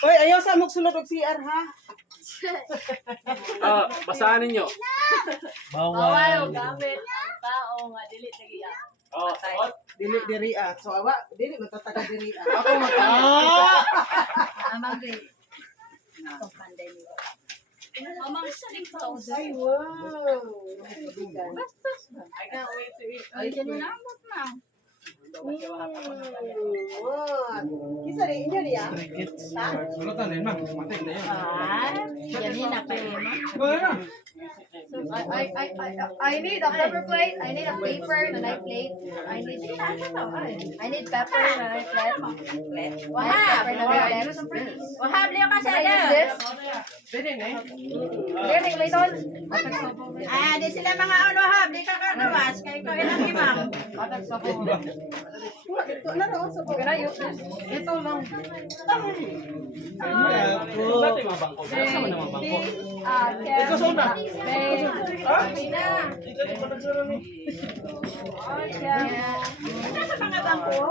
Hoy, ayaw sa magsulod og CR ha. Basahan ninyo. Bawal gamit ang tao nga dili tagiya. Oh, sagot. Dili diri ah. So awa, dili matataga diri ah. Ako Amang grade. Ito pandemic. Amang saling Ay, wow. Bastos ba? I can't wait to eat. Ay, dyan na ambot na. Wow. Kisa rin inyo niya? Sulatan din, ma'am. Matay na yan. Yan yun na kayo mo. Wala na. I need a pepper plate. I need a paper and I plate. I need pepper and I plate. Wahab. Wahab, liyo kasi ano? Pwede na eh. Learning later. Di sila mga wahab, di ka kagawas. Kaya ko ilang imam. Ito na ro sa Can I use this? Ito lang. Ba't yung mga bangko? Saan naman ang mga bangko? Ito sa una. Ito sa mga bangko.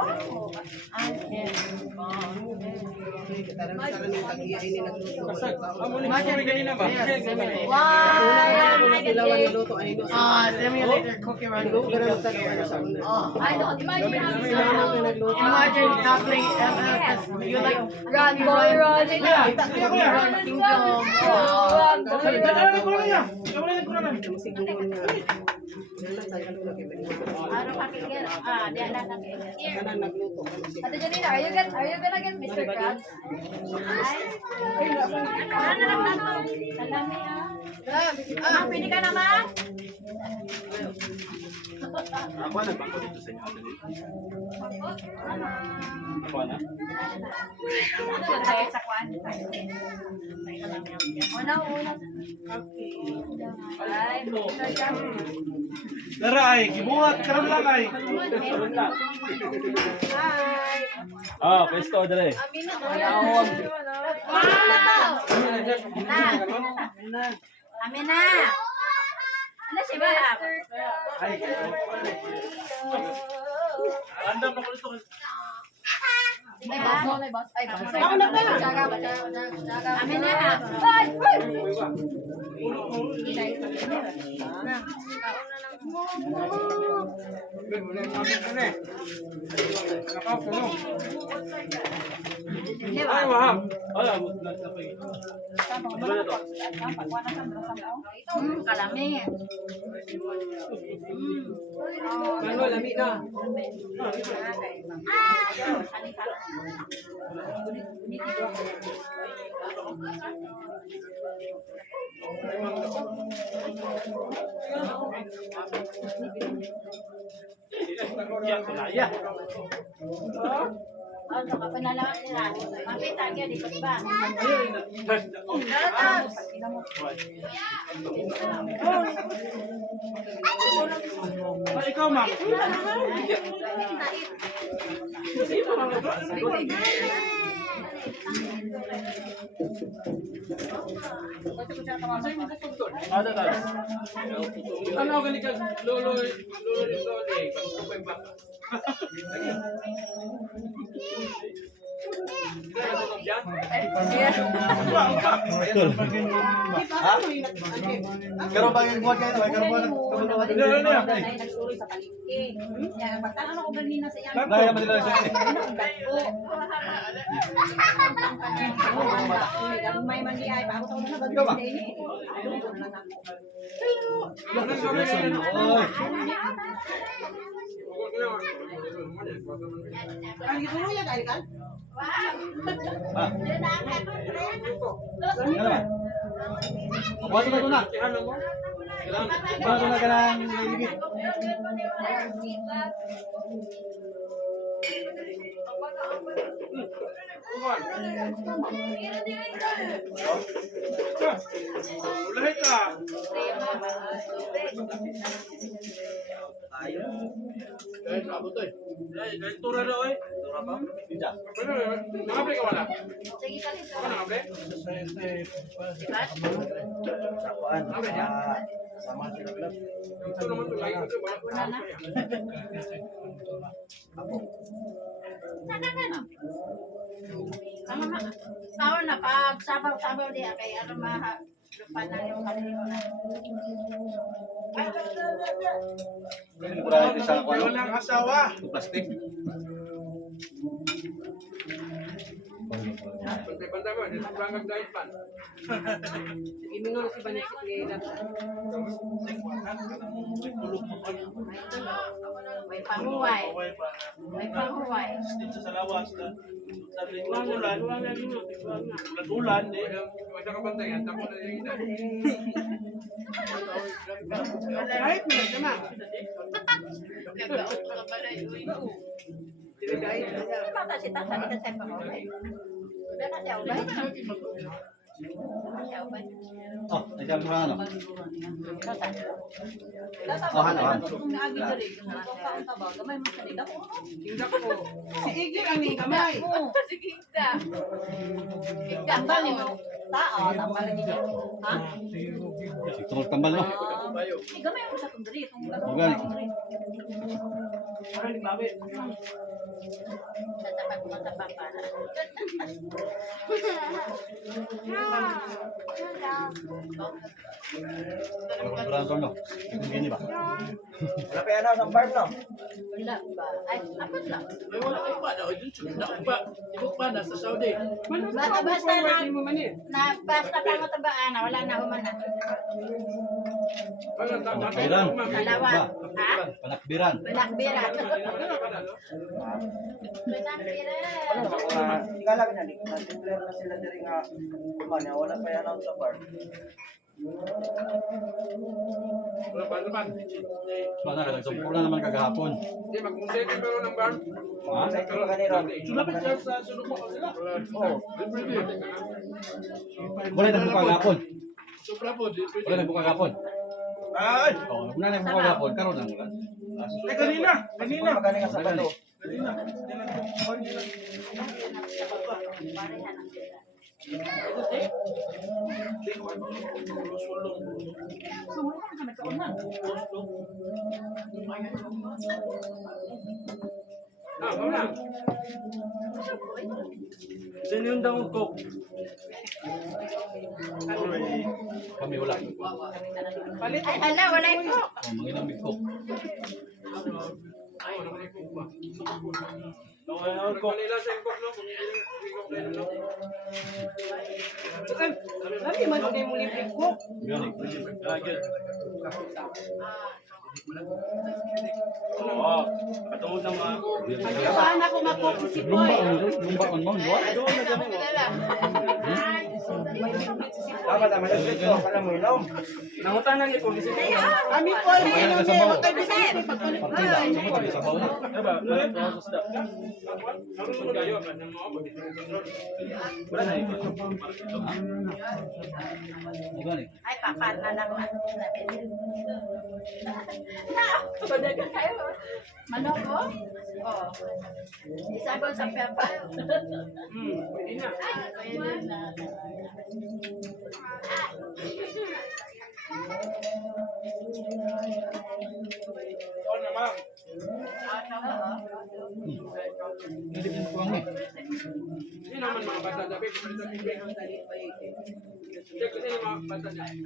Amo ni Mari kanina ba? Simulator cooking run. I don't imagine Imagine nothing you like run boy run. run kingdom. Run boy run. Ano pakinggan? Di ala na kayo. Nagluto. Ate Janina, are you gonna get Mr. Krabs? Ano lang nato? Salami pwede ka naman? Ako na bangko dito sa inyo. Ako na? Ano tayo sa kwan? Una. Ay, Mr. Krabs. Lara ay, gibuhat karon lang ay. Ah, pesto dali. Wow! Amin na. Ano si Bahab? Ay. Andam na ko dito. May baso. Ay, baso. Ako na ba? Jaga. Amin na. Ay! Ay, waham. Wala, nagtapay. Kalami. Ano lami na. Yan ko na, yan. Ano ka panalaman nila? Makita niya di ba? Ay, ikaw, ma'am. Ada tayo. Ano galing ka? Lolo. Karon ba yung buhat kayo? Karon ba Nagsuloy sa palengke. Yan, pagtanong ako ganina sa iyang. Dahil naman sila sa May mandi ay pa ako na ba? Ang gitulo yan ay kan? Buhat na ito na. Buhat na ka lang ligit. Ulahay ka. Kahit abot to eh. Kahit tura daw eh. Tura pa? Hindi. Nakabre ka wala? Sige, kalit. Ako nakabre? Nakabre niya? Sama sa club. Ito naman ito. Lagi ito ba? Wala na. Tawon na pag sabaw-sabaw di kay ano lupa na yung kalino na. Mura sa ako. Walang asawa. Plastic. Bantay-bantay mo, dito ba ang diet pan? Imingon si Banik ngayon. May panguway. May panguway. Sa lawas na. Sa ulan, ulan, wala ka bantay, handa ko na yung ina. Kahit mo na. Bata si Tata kita sa panguway. Udah na siya ubay. Siya ubay. Oh, nagkam sa ano? Kung naagi dali, kung ang tabaw, gamay mo sa nila. Hindi ko. Si Iggy ang ning kamay. Sige ka. Ika Ang bali mo. Tao, tambal niya. Ha? Tungkol tambal no? Gamay mo sa tundri. Organic. Parang ni Babe. Tatapag mo sa bangkana. Brando no. Gini ba? Wala pa yan sa farm no. Wala ba? Ay, apat lang. Ay, wala kayo pa, ibok pa, nasa Saudi. Basta na, mo man eh. basta pa mo tabaan, wala na human na. Panakbiran. Dalawa. Ha? Panakbiran. Pinakbira. Pinakbira. Ikala ka na ni. Nag-declare na sila diri nga kumanya wala pa yan sa farm. Wala pa naman. So na nagsumpo na naman kagahapon. Hindi, mag-musay kayo meron ng bar. Ha? Sulapit siya sa sulok mo sila. Oo. Wala na buka kagahapon. Sobra po, di pwede. Wala na buka kagahapon. Ay! Oh, wala na buka kagahapon karon lang ulan. Eh, kanina. Magaling sa pato. Kanina. Ah, mama. Sino yung daw cook? Kami wala. Palit. Ay, hala, wala ito. Oh, manginang big cook. Ay, wala ko pa. Kanila sa ingkok, no? Kung ingkok na yun, no? Dami man kung mo libre cook. Organic. Oo. Patungod ng mga... Saan ako ma-cook si Lumba Sipoy? lumba on mo, what? Dapat naman ito, pala mo inom. Nangutan lang ito si Sipoy. Ami po, may inom niya, magkabisip, pagpalit mo. Partida, sa bawo na. Narusunod kayo, ng mga pag-control. Wala na ito. Organic. Ay, papat na lang. Padaga kayo. Manok ko? Oo. Isagol sa pepa. Pwede na. Pwede na. Oo naman. Hindi din kuwang eh. Hindi naman mga bata dabi. Check kasi yung mga bata dabi.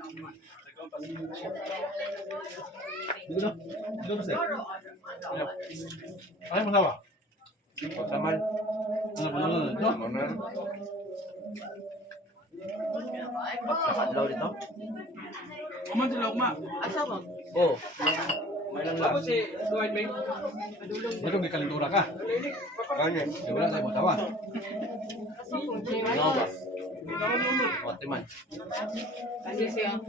Dito na. Dito na sir. Ay, masawa. Pagkamal. Ano ba naman ito? Adlaw dito? Kuman sila ukma. Asawa? Oo. May lang Ako si Dwight May. Bago may kalentura ka. Ganyan. Di wala tayo masawa. Ano ba? Wate man. Kasi siya.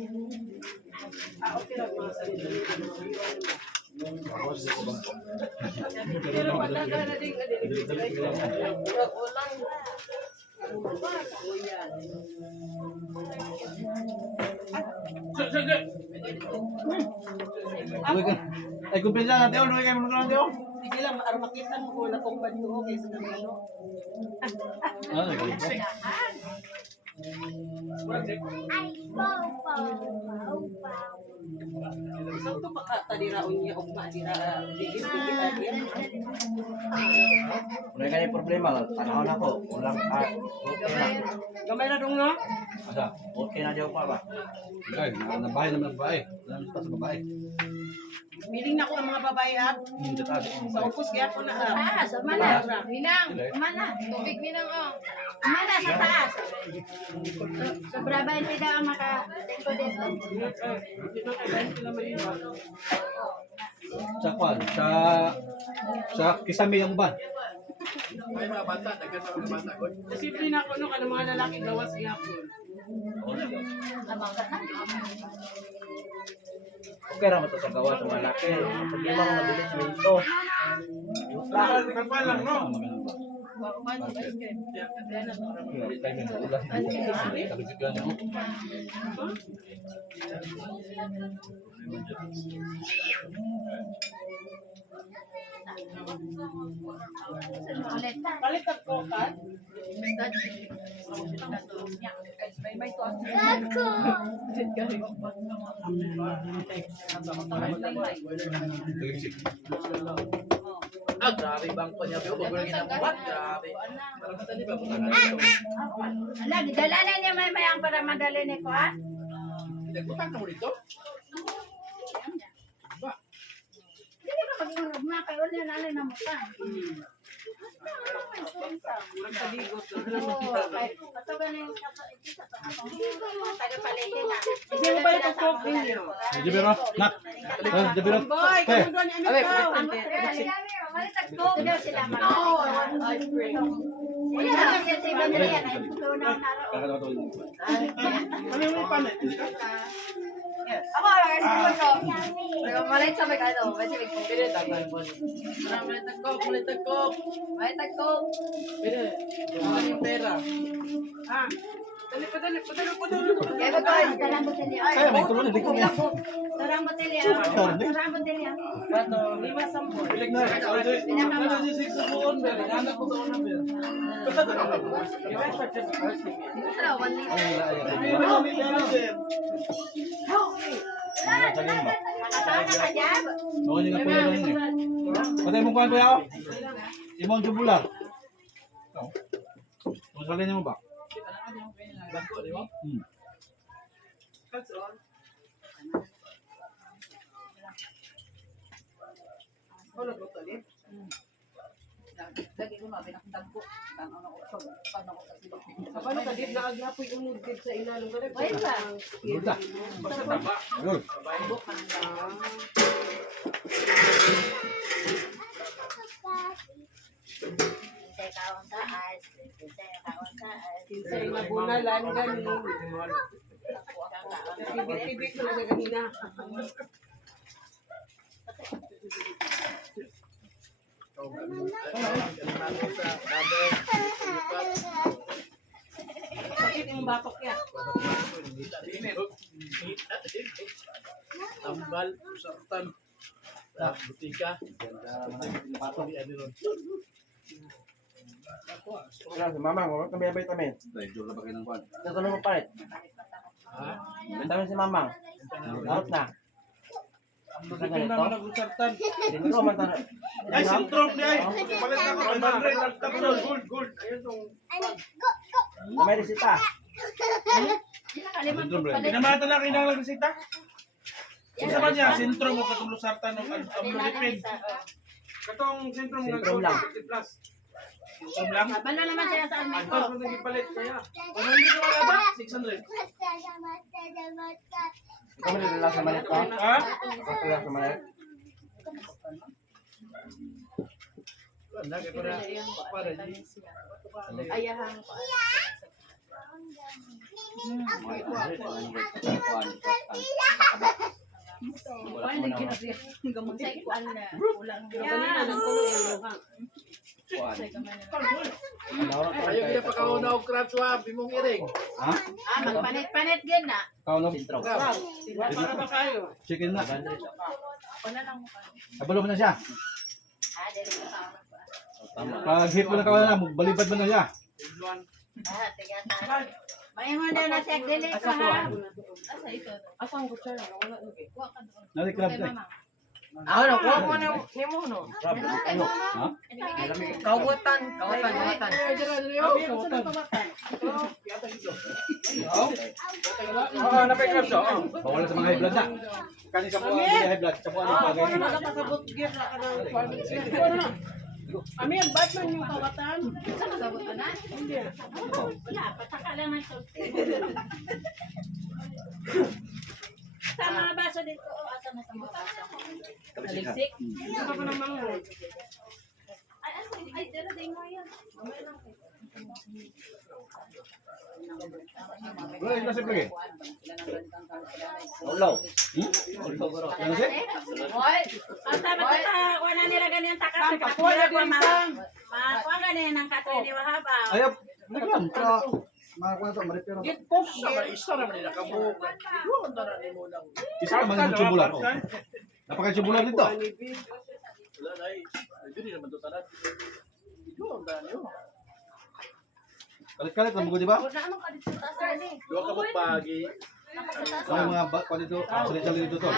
Ay, kumpisa natin o. Nuwi kayo mga natin o. Sige lang, makita mo kung natong banyo ko kaysa ng ano. Ano, nagkalit ko. So to baka tadiraon niya ugma dira digit-digit adi. Wala kaya problema, tanahon ako. Walang okay na. Gamay na dong no. Ada. Okay na di ako pa ba? Ay, nabahay naman ang babae. Namin pa sa babae. Biling na ko ang mga babae ha. Hindi tayo. Sa upos kaya ko na Taas, mana. Minang, mana. Tubig minang oh. Mana sa taas. Sobra ba hindi daw ang maka-tempo dito? Sa kwan, sa kisame yung ban. May mga bata, daghan sa mga bata ko. Simple na ko no kada mga lalaki gawas gyapon. Okay ra mo to sa gawa sa malaki. Problema mo mabilis minto. Kapal lang, no? Ulit. Palit ang kokat. Ah, grabe bangko niya. Pero bago lang buhat, grabe. Parang madali ba? Buta na ito. Ala, gidalanan niya may mayang para madali ni ko ha? Nagbutan ka mo dito? Hindi ka mag-iunog na kayo niya nalay na mukha. Murag sa ligot. Kasi mo ba yung pag-talk ninyo? Jibiro, nak. Jibiro. Boy, Hey. kung doon ano ikaw? Ano yung panet? Ako, mag-asin ko. Malit sa mag-ano. Malit tagkop. Ano yung pera? Ah. Dali. Kaya ba guys, darang boteli. Ay, Kaya may tulong, hindi ko na. darang boteli. Darang boteli. Bato, 5-10. Bilig na. Ano yung 6 sa buon, pero anak ko sa unang beer. Ano, 1 liter. Nakatawa na ka dyan? Oo, yun na po yun eh. Patay mo kwan ko yaw. Imong jubula. Kung salin niyo mo ba? Bangko, di ba? Paano ka dit na agyapoy umugid sa ilalong ka? Ay ba? Gulda. Gul. Kinsay kaon taas. Kinsay kaon taas. Kinsay mabunalan ganin. Tibik-tibik na ganina. Sakit yung batok niya. Tambal, sartan. Butika. Pato di ano nun. Wala, si Mamang, wala kami ang vitamin. Dahil doon na ba kayo ng kwan? Tatanong mo palit. Ha? Vitamin si Mamang. Out na. Sa ganito. Sartan. Sintro man tayo. Ay, sintrop niya ay. Palit na ako. 500. Tapos gold. Ayun tong. May resita. Nakalimutan ko pala. Pinamata na kinang resita. Isa ba niya? Sintro mo katulong sartan ng amlolipid. Katong sintro mo Sintrom lang. 50 plus. Sintrom lang? Bala naman sila sa amin ko. Advance mo naging palit kaya. Ano hindi ko wala ba? 600. Ikaw mo nila sa malit ko? Ha? Ikaw nila sa malit? Wala kaya para. Para. Ayahan ko. Wala mo na. Gamot sa ikuan na. Ulang. Pero kanina nang tuloy yung luha. Ayaw niya pagkauna og crab swab. Imong iring. Ha? Magpanit-panit din na. Ikaw no? Sintro. Crab. Para ba kayo? Chicken na. Ako na lang mukha. Kabalo mo na siya. Dili ko sa amin ko. Tama. Pag hit mo na kawan na, balibad mo na siya. Maingon daw na siya, dili ka ha. Nalikrab ka. Ako na, kuha mo na ni mo, no? Ha? Kawatan. Oo, napay crabs, oo. Bawal sa mga high blood na. Kani sa mga high blood, sa mga bagay. Amin, Batman yung kawatan. Wala, pataka lang na ito. Sa mga baso dito, asa na sa mga baso? Alisik? Ay, dito din mo yan. Wala, yung nasip lagi. Ulaw. Ano siya? Ang tama ko sa kuha na nila ganyan takas. Kuha na kuha ganyan ng katoy ni Wahaba. Ayop. Naglam. Para makakuha ito, maripero. Isa naman nila kabuhok. Doon na rin mo lang. Isa naman yung tubular. Napaka-tubular dito. Wala na eh. Hindi naman ito tanan. Doon na rin yun. Kalit-kalit lang mo, di ba? Dua ka magbagi. Sa mga kwan dito, sali-sali dito to.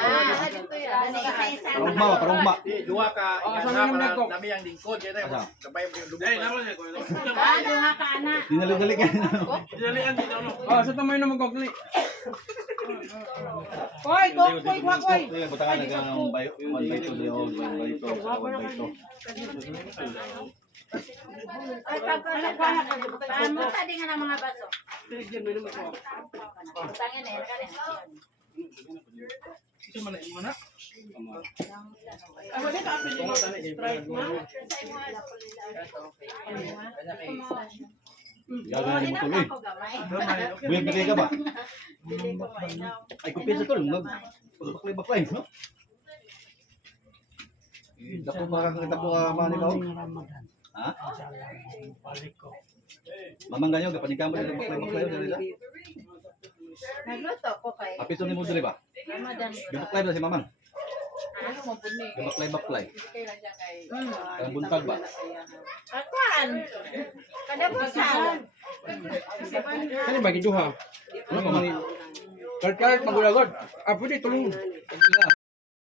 Parugma. Parugma. Dua ka. Para dami ang lingkod. Yan Asa? na. Sabay mo yung lubog. Ay, naman yan. Duha ka anak. Dinali-dali ka. Dinalian dito, no? Sa tamay na magkakli. Koy, koy, koy. Ito yung butangan ng 1 by 2 diyo, 1 by 2, 1 by 2. Ay, pamuta din nga ng mga baso. Tangin eh, kani. Ito man mo na. Gagawin mo tuloy. Ako gamay. Buyag na kayo ka ba? Hindi ko mainom. Ay, kumpiyansa tol. Baklay-baklay, no? Dapo makakakita po ka mga nikaw? Ha? Mamang ganyo, kapanika mo dito baklay-baklay o dito? Nagluto ko kay. Apito ni mo dito ba? Ramadan. Gabaklay ba si mamang? Gabaklay-baklay. Ang buntag ba? Akuan. Kada busan. Ano ba, giduha? Ano mamang? Kart magulagod. Pwede tulong. Yeah.